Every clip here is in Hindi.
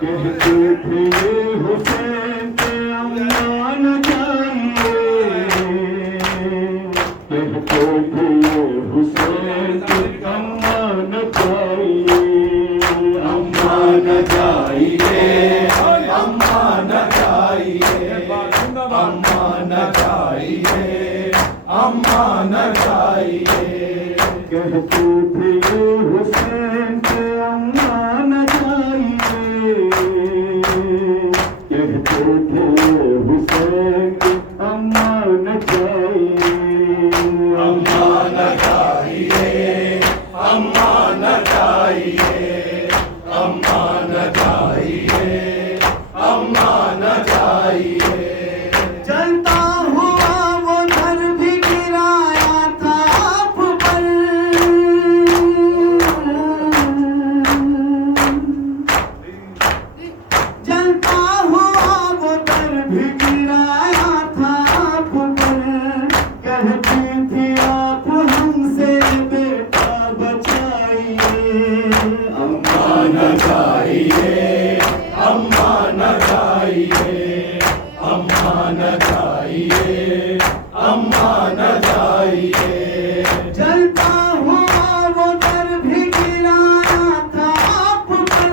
कहते थे ये हुसैन के अम्मा न जाइए, कहते थे ये हुसैन के अम्मा न जाइए, अम्मा न जाइए, अम्मा न जाइए, अम्मा न जाइए, अम्मा न जाइए, कहते थे ये हुसैन के अम्मा न जाइए, कहते थे हुसैन के अम्मा न जाइए, अम्मा न जाइए, अम्मा न जाइए, अम्मा न जाइए, अम्मा न जाइए। जलता हुआ वो घर भी गिराया था आप पर, जलता हुआ वो घर भी गिराया था आप पर, कहती थी आप हमसे बेटा बचाइए, अम्मा न जाइए, अम्मा न जाइए, अम्मा न जाइए, अम्मा न जाइए। जलता हुआ वो दर भी गिराया था आप पर,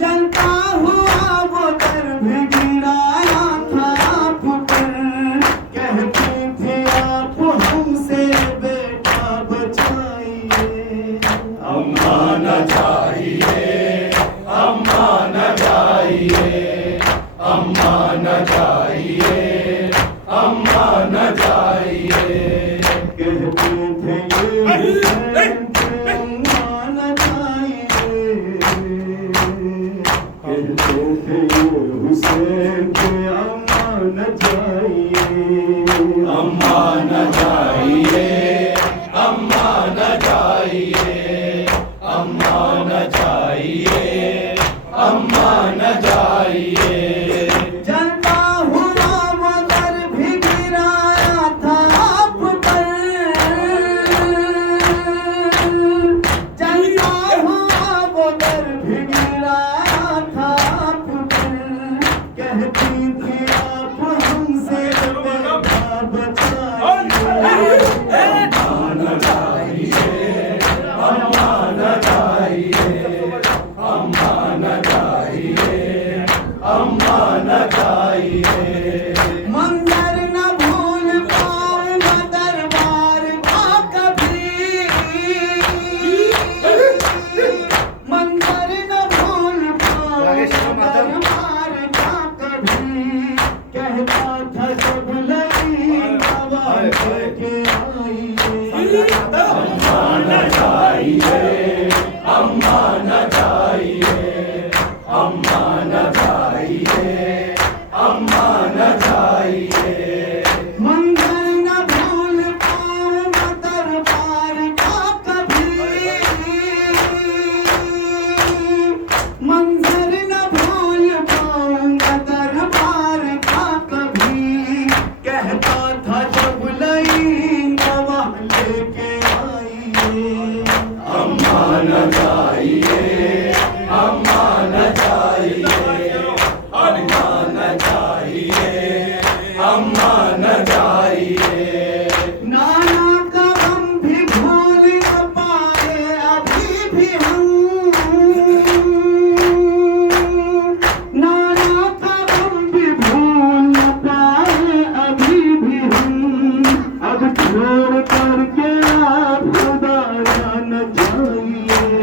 जलता हुआ वो दर भी गिराया था आप पर, कहती थी आप हमसे बेटा बचाइए, अम्मा न जाइए, अम्मा न जाइए, अम्मा न जाइए, अम्मा न जाइए, कहते थे ये हुसैन के अम्मा न जाइए, कहते थे ये हुसैन के अम्मा न जाइए, अम्मा न जाइए, अम्मा न जाइए, अम्मा न जाइए, अम्मा न जाइए। जलता हुआ वो दर भी गिराया था आप पर, जलता हुआ वो दर भी गिराया था आप पर, कहती थी आप हमसे बेटा बचाइए, अम्मा न जाइए, अम्मा न जाइए, अम्मा न जाइए, अम्मा न जाइए। मंजर न भूल पाऊंगा दरबार का कभी, मंजर न भूल पाऊंगा दरबार का कभी, कहता था जब लगी आवाज़ के आइए, अम्मा न जाइए, अम्मा न जाइए, अम्मा न जाइए, अम्मा न जाइए। मंजर न भूल पाऊंगा दरबार का कभी, मंजर न भूल पाऊंगा दरबार का कभी, कहता था जब लई गवाह लेके आइए, अम्मा न जाइए, अम्मा न जाइए, अम्मा न जाइए, अम्मा न जाइए। नाना का गम भी भूल न पाए अभी भी हम, नाना का गम भी भूल न पाए अभी भी हम, अब छोड़ करके आप खुदाया न जाइए,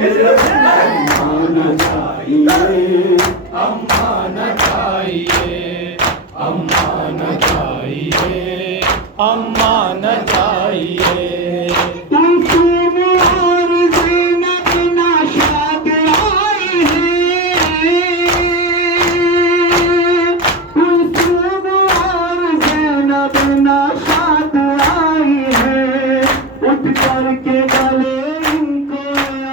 अम्मा न जाइए, अम्मा न जाइए, अम्मा न जाइए, अम्मा न जाइए। कुलसुम और ज़ैनब नाशाद आई हैं, कुलसुम और ज़ैनब नाशाद आई हैं, उठ करके गले इनको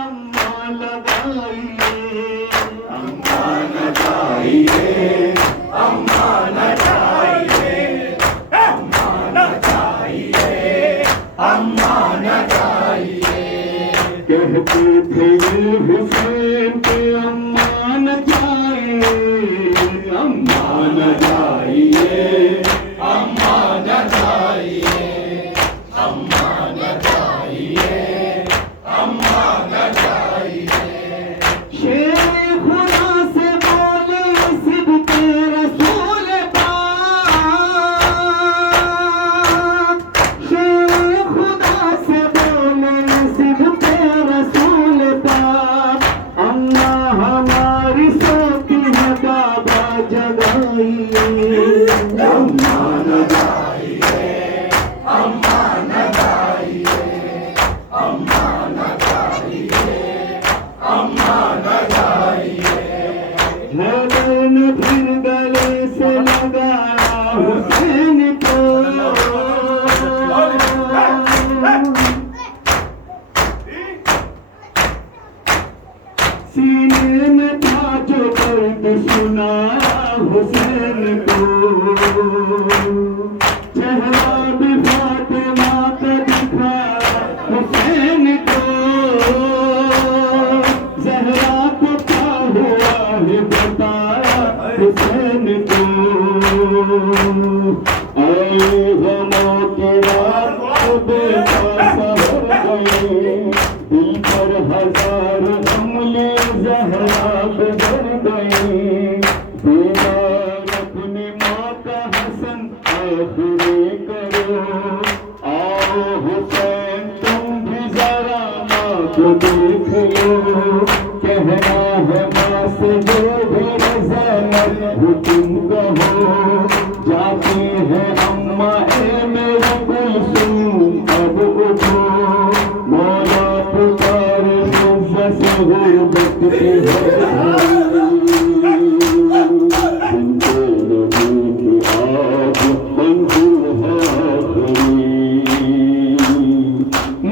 अम्मा लगाइए, अम्मा न जाइए, अम्मा न जाइए, अम्मा न जाइए, अम्मा न जाइए। कहते थे दिल हुसैन पे अम्मा न जाइए, अम्मा न जाइए, अम्मा न जाइए, अम्मा न जाइए, अम्मा न जाइए। शेर खुदा से बोले सिद्दे रसूल पाक, शेर खुदा से बोले सिद्दे रसूल पाक, अम्मा हमारी सोती है बाबा जगाइए, अम्मा न जाइए, अम्मा न जाइए, अम्मा न जाइए, अम्मा न जाइए। मैंने फिर गले से लगाया हुसैन को, सीने में था जो दर्द सुना हुसैन को, चेहरा भी फातिमा का दिखा हुसैन को, ज़हरा को क्या हुआ है बता हुसैन को। ऐ गमों की रात बेबसा हो गई, दिल पर हजार हमले ज़हरा गुजर गई, दीदार अपनी माँ का हसन आखिरी करो, आओ हुसैन तुम भी जरा माँ को देख लो, कहना है माँ से जो भी ज़ैनब हो तुम कहो, जाती है अम्मा ए मेरी कुलसूम अब उठो, मौला पुकारे मुझसे से गुर्बत के है उनके नबी की आग मंजूर है आखिरी।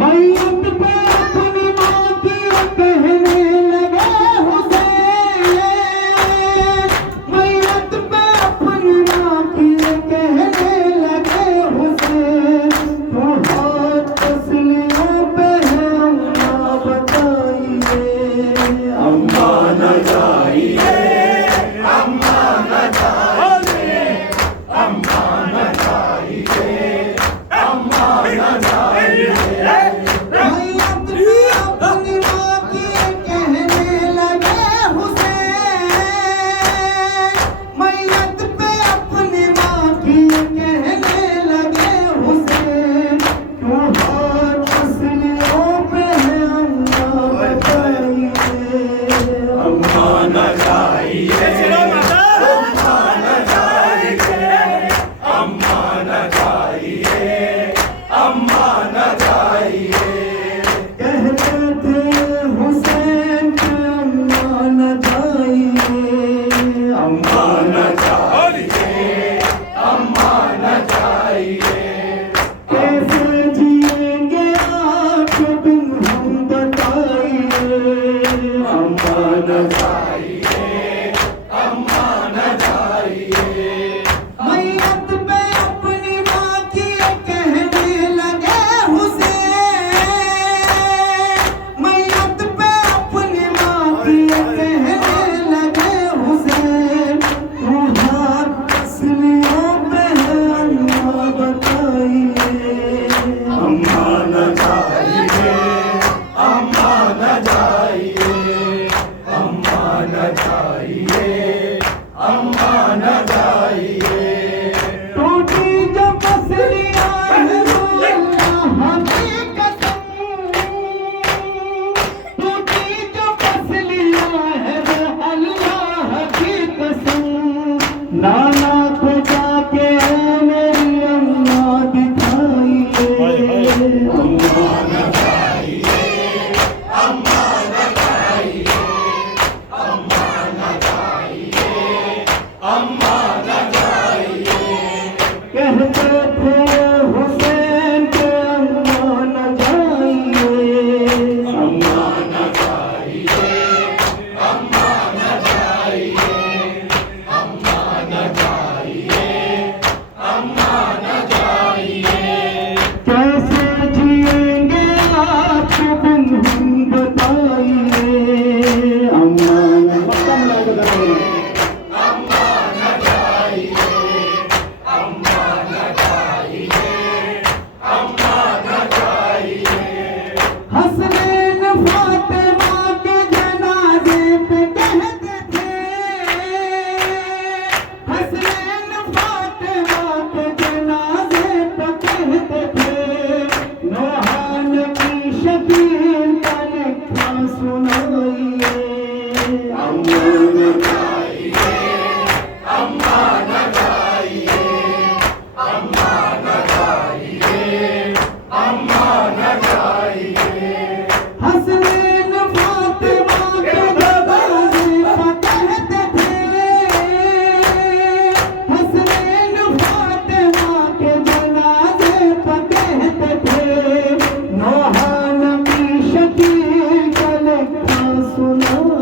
मैयत पे अपनी माँ की कहने लगे हुसैन, मैयत पे अपनी माँ की कहने लगे हुसैन, तो हाथ तस्लियों पे है अम्मा बताइए, अम्मा न जाइए, अम्मा न जाइए, अम्मा न जाइए, अम्मा न जाइए। मैयत पे अपनी माँ की कहने लगे हुसैन, मैयत पे अपनी माँ की कहने लगे हुसैन, तो हाथ तस्लियों पे है अम्मा बताइए, अम्मा न जाइए, अम्मा न जाइए, अम्मा न जाइए, अम्मा न जाइए। कहते थे हुसैन के अम्मा न जाइए, अम्मा न जाइए, अम्मा न जाइए। कैसे जिएंगे आपके बिन हम बताइए, अम्मा न जाइए, अम्मा न जाइए। मैयत पे अपनी माँ की कहने लगे हुसैन, मैयत पे अपनी माँ की कहने लगे हुसैन, तो हाथ तस्लियों पे है अम्मा बताइए, अम्मा न जाइए, अम्मा न जाइए, अम्मा सुनो